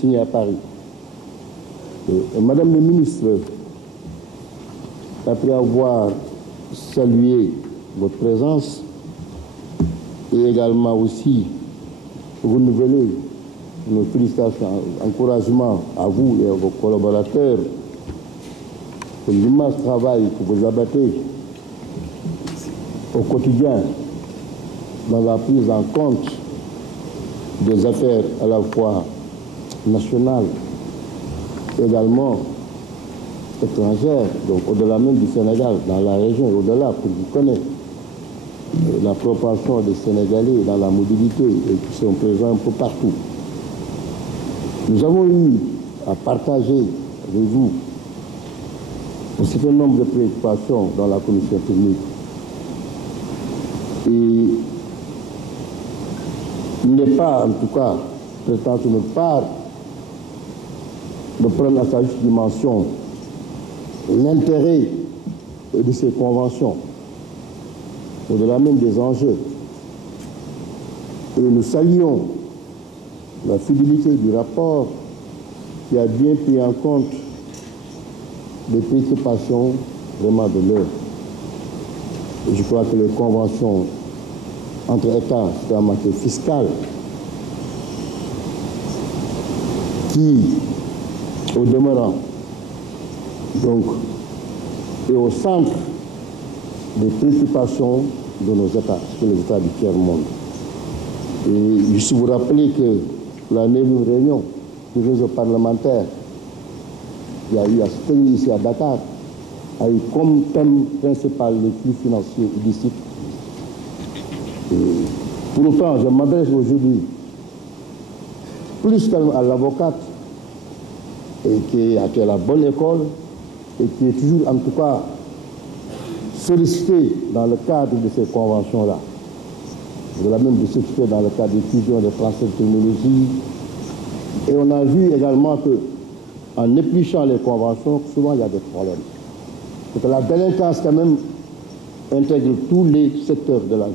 signé à Paris. Madame le ministre, après avoir salué votre présence et également aussi renouveler nos félicitations, encouragements à vous et à vos collaborateurs pour l'immense travail que vous abattez au quotidien dans la prise en compte des affaires à la fois nationales, également étrangères, donc au-delà même du Sénégal, dans la région, au-delà, pour vous connaître la proportion des Sénégalais dans la mobilité et qui sont présents un peu partout. Nous avons eu à partager avec vous un certain nombre de préoccupations dans la commission technique. Et il n'est pas, en tout cas, prétention de notre part de prendre à sa juste dimension l'intérêt de ces conventions, au-delà même des enjeux. Et nous saluons la fidélité du rapport qui a bien pris en compte les préoccupations vraiment de l'heure. Et je crois que les conventions entre États, c'est en matière fiscale, qui, au demeurant, donc, est au centre des préoccupations de nos États, sur les États du tiers-monde. Et je vous rappeler que la 9e réunion du réseau parlementaire qui a eu à se tenir ici à Dakar a eu comme thème principal les flux financiers illicites. Pour autant, je m'adresse aujourd'hui plus à l'avocate et qui a fait la bonne école et qui est toujours en tout cas sollicité dans le cadre de ces conventions-là. De la même de ce qui fait dans le cadre des fusions, des transferts de technologie. Et on a vu également qu'en épluchant les conventions, souvent il y a des problèmes. Parce que la délinquance quand même intègre tous les secteurs de la vie.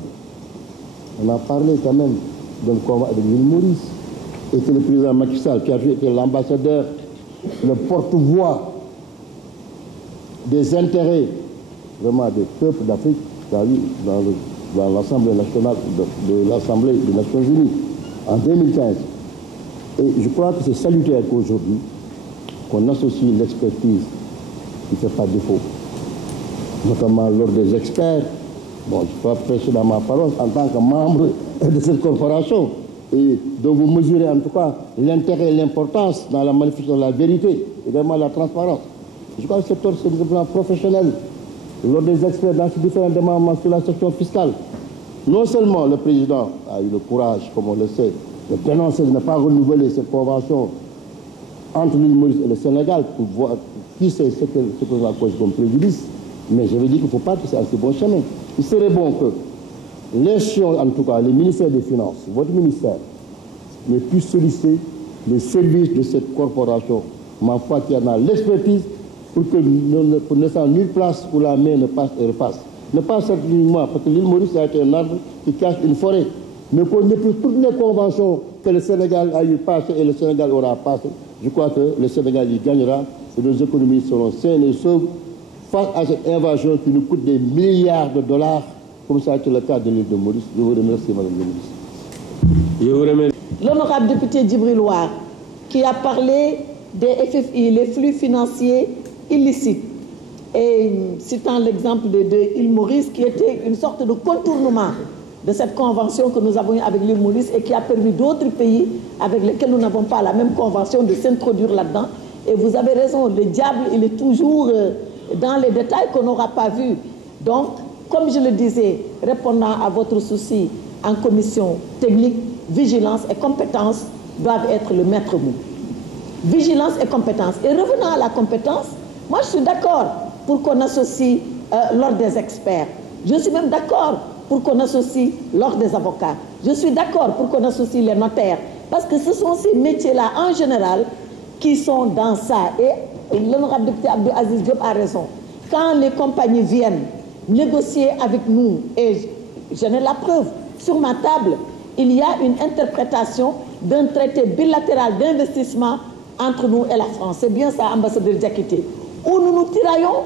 On a parlé quand même d'un combat avec l'île Maurice et que le président Macky Sall, qui a été l'ambassadeur, le porte-voix des intérêts vraiment des peuples d'Afrique dans l'Assemblée nationale de l'Assemblée des Nations Unies en 2015. Et je crois que c'est salutaire qu'aujourd'hui qu'on associe l'expertise qui ne fait pas défaut, notamment lors des experts. Bon, je ne peux pas prêcher dans ma parole en tant que membre de cette corporation. Et donc vous mesurez en tout cas l'intérêt et l'importance dans la manifestation de la vérité, également la transparence. Je crois que ce secteur, c'est un plan professionnel. Lors des experts dans ces différents démembrements sur la section fiscale, non seulement le président a eu le courage, comme on le sait, de dénoncer, de ne pas renouveler cette convention entre l'île Maurice et le Sénégal pour voir qui c'est ce que la cause comme préjudice, mais je veux dire qu'il ne faut pas que c'est à ce bon chemin. Il serait bon que les en tout cas, les ministères des Finances, votre ministère, ne puisse solliciter les services de cette corporation, ma foi, qui en a l'expertise pour que pour ne soit nulle place où la mer ne passe et repasse. Ne pas simplement, parce que l'île Maurice a été un arbre qui cache une forêt, mais qu'on éprouve toutes les conventions que le Sénégal a eu passées et le Sénégal aura passées. Je crois que le Sénégal y gagnera et nos économies seront saines et sauves face à cette invasion qui nous coûte des milliards de dollars, comme ça a été le cas de l'île de Maurice. Je vous remercie, Madame la ministre. Je vous remercie. L'honorable député Djibril War, qui a parlé des FFI, les flux financiers illicites, et citant l'exemple de l'île Maurice, qui était une sorte de contournement de cette convention que nous avons eue avec l'île Maurice et qui a permis d'autres pays avec lesquels nous n'avons pas la même convention de s'introduire là-dedans. Et vous avez raison, le diable, il est toujours dans les détails qu'on n'aura pas vus. Donc, comme je le disais, répondant à votre souci en commission technique, vigilance et compétence doivent être le maître mot. Vigilance et compétence. Et revenant à la compétence, moi je suis d'accord pour qu'on associe l'ordre des experts. Je suis même d'accord pour qu'on associe l'ordre des avocats. Je suis d'accord pour qu'on associe les notaires. Parce que ce sont ces métiers-là en général qui sont dans ça. Et l'honorable député Abdou Aziz Diop a raison. Quand les compagnies viennent négocier avec nous, et j'en ai la preuve, sur ma table, il y a une interprétation d'un traité bilatéral d'investissement entre nous et la France. C'est bien ça, ambassadeur Diakité. Où nous nous tiraillons,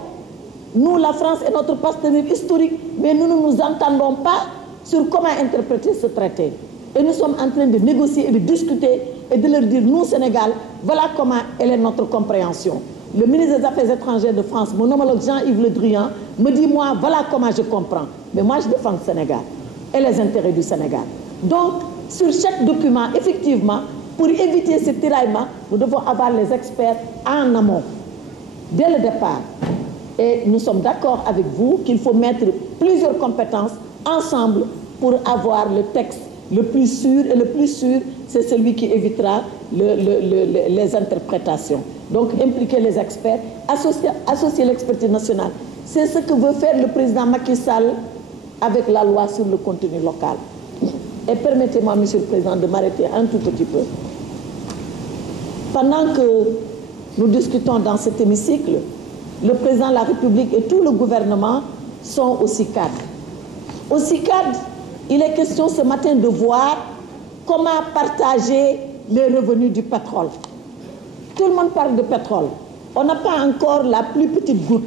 nous, la France est notre partenaire historique, mais nous ne nous entendons pas sur comment interpréter ce traité. Et nous sommes en train de négocier et de discuter et de leur dire, nous, Sénégal, voilà comment elle est notre compréhension. Le ministre des Affaires étrangères de France, mon homologue Jean-Yves Le Drian, me dit, moi, voilà comment je comprends. Mais moi, je défends le Sénégal et les intérêts du Sénégal. Donc, sur chaque document, effectivement, pour éviter ce tiraillement, nous devons avoir les experts en amont, dès le départ. Et nous sommes d'accord avec vous qu'il faut mettre plusieurs compétences ensemble pour avoir le texte le plus sûr. Et le plus sûr, c'est celui qui évitera les interprétations. Donc, impliquer les experts, associer l'expertise nationale. C'est ce que veut faire le président Macky Sall avec la loi sur le contenu local. Et permettez-moi, Monsieur le Président, de m'arrêter un tout petit peu. Pendant que nous discutons dans cet hémicycle, le Président de la République et tout le gouvernement sont au CICAD. Au CICAD, il est question ce matin de voir comment partager les revenus du pétrole. Tout le monde parle de pétrole. On n'a pas encore la plus petite goutte.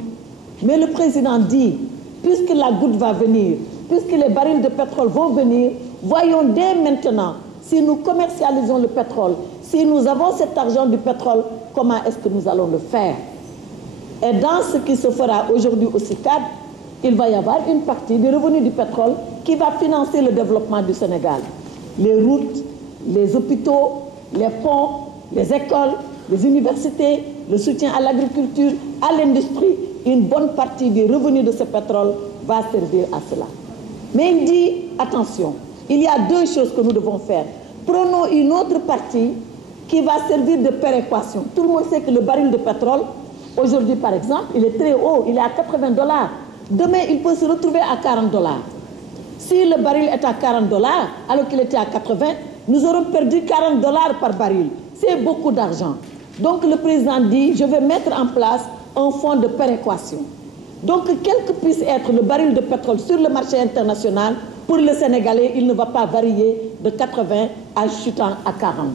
Mais le président dit, puisque la goutte va venir, puisque les barils de pétrole vont venir, voyons dès maintenant, si nous commercialisons le pétrole, si nous avons cet argent du pétrole, comment est-ce que nous allons le faire? Et dans ce qui se fera aujourd'hui au CICAD, il va y avoir une partie des revenus du pétrole qui va financer le développement du Sénégal. Les routes, les hôpitaux, les ponts, les écoles, les universités, le soutien à l'agriculture, à l'industrie, une bonne partie des revenus de ce pétrole va servir à cela. Mais il dit, attention, il y a deux choses que nous devons faire. Prenons une autre partie qui va servir de péréquation. Tout le monde sait que le baril de pétrole, aujourd'hui par exemple, il est très haut, il est à 80 $. Demain, il peut se retrouver à 40 $. Si le baril est à 40 $ alors qu'il était à 80, nous aurons perdu 40 $ par baril. C'est beaucoup d'argent. Donc le président dit, je vais mettre en place un fonds de péréquation. Donc quel que puisse être le baril de pétrole sur le marché international, pour le Sénégalais, il ne va pas varier de 80 à chutant à 40.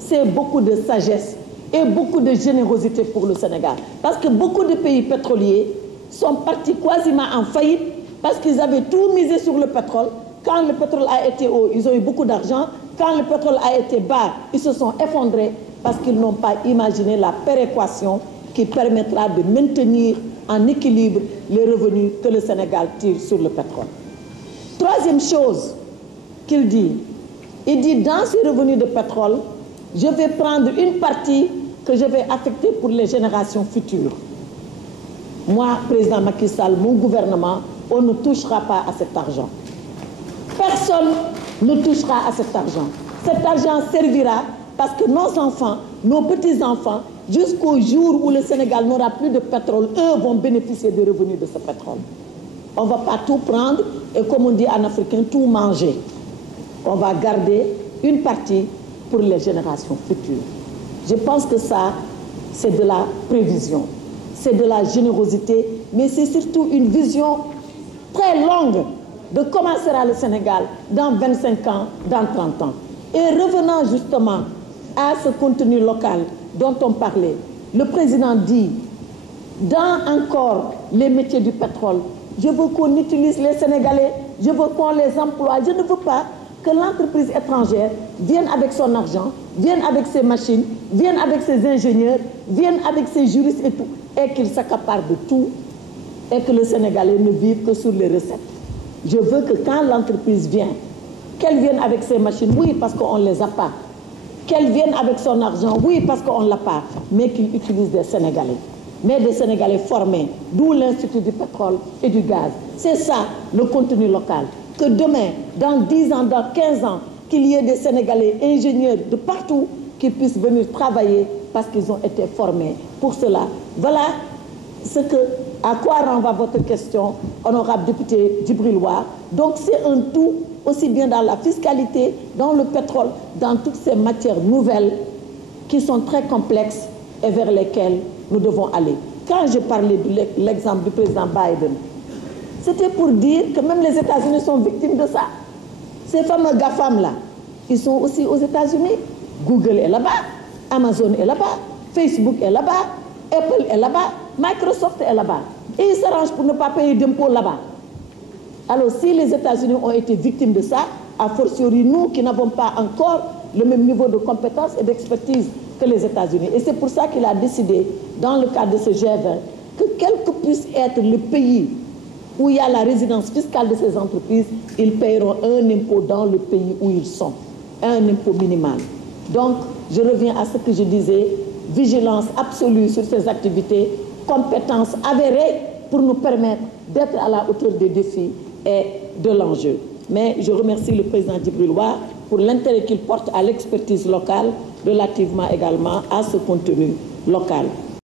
C'est beaucoup de sagesse et beaucoup de générosité pour le Sénégal. Parce que beaucoup de pays pétroliers sont partis quasiment en faillite parce qu'ils avaient tout misé sur le pétrole. Quand le pétrole a été haut, ils ont eu beaucoup d'argent. Quand le pétrole a été bas, ils se sont effondrés parce qu'ils n'ont pas imaginé la péréquation qui permettra de maintenir en équilibre les revenus que le Sénégal tire sur le pétrole. Troisième chose qu'il dit, il dit dans ces revenus de pétrole, je vais prendre une partie que je vais affecter pour les générations futures. Moi, président Macky Sall, mon gouvernement, on ne touchera pas à cet argent. Personne ne touchera à cet argent. Cet argent servira parce que nos enfants, nos petits-enfants, jusqu'au jour où le Sénégal n'aura plus de pétrole, eux vont bénéficier des revenus de ce pétrole. On ne va pas tout prendre et, comme on dit en africain, tout manger. On va garder une partie pour les générations futures. Je pense que ça, c'est de la prévision, c'est de la générosité, mais c'est surtout une vision très longue de comment sera le Sénégal dans 25 ans, dans 30 ans. Et revenant justement à ce contenu local dont on parlait, le président dit, dans encore les métiers du pétrole, je veux qu'on utilise les Sénégalais, je veux qu'on les emploie, je ne veux pas que l'entreprise étrangère vienne avec son argent, vienne avec ses machines, vienne avec ses ingénieurs, vienne avec ses juristes et tout, et qu'il s'accapare de tout, et que le Sénégalais ne vive que sur les recettes. Je veux que quand l'entreprise vient, qu'elle vienne avec ses machines, oui, parce qu'on ne les a pas. Qu'elle vienne avec son argent, oui, parce qu'on ne l'a pas, mais qu'il utilise des Sénégalais. Mais des Sénégalais formés, d'où l'Institut du pétrole et du gaz. C'est ça, le contenu local. Que demain, dans 10 ans, dans 15 ans, qu'il y ait des Sénégalais ingénieurs de partout qui puissent venir travailler parce qu'ils ont été formés pour cela. Voilà à quoi renvoie votre question, honorable député Djibril War. Donc c'est un tout, aussi bien dans la fiscalité, dans le pétrole, dans toutes ces matières nouvelles qui sont très complexes et vers lesquelles nous devons aller. Quand je parlais de l'exemple du président Biden, c'était pour dire que même les États-Unis sont victimes de ça. Ces fameux GAFAM-là, ils sont aussi aux États-Unis. Google est là-bas, Amazon est là-bas, Facebook est là-bas, Apple est là-bas, Microsoft est là-bas. Et ils s'arrangent pour ne pas payer d'impôts là-bas. Alors si les États-Unis ont été victimes de ça, a fortiori nous qui n'avons pas encore le même niveau de compétence et d'expertise que les États-Unis. Et c'est pour ça qu'il a décidé, dans le cadre de ce G20, que quel que puisse être le pays où il y a la résidence fiscale de ces entreprises, ils paieront un impôt dans le pays où ils sont, un impôt minimal. Donc, je reviens à ce que je disais, vigilance absolue sur ces activités, compétences avérées pour nous permettre d'être à la hauteur des défis et de l'enjeu. Mais je remercie le président Djibril War pour l'intérêt qu'il porte à l'expertise locale, relativement également à ce contenu local.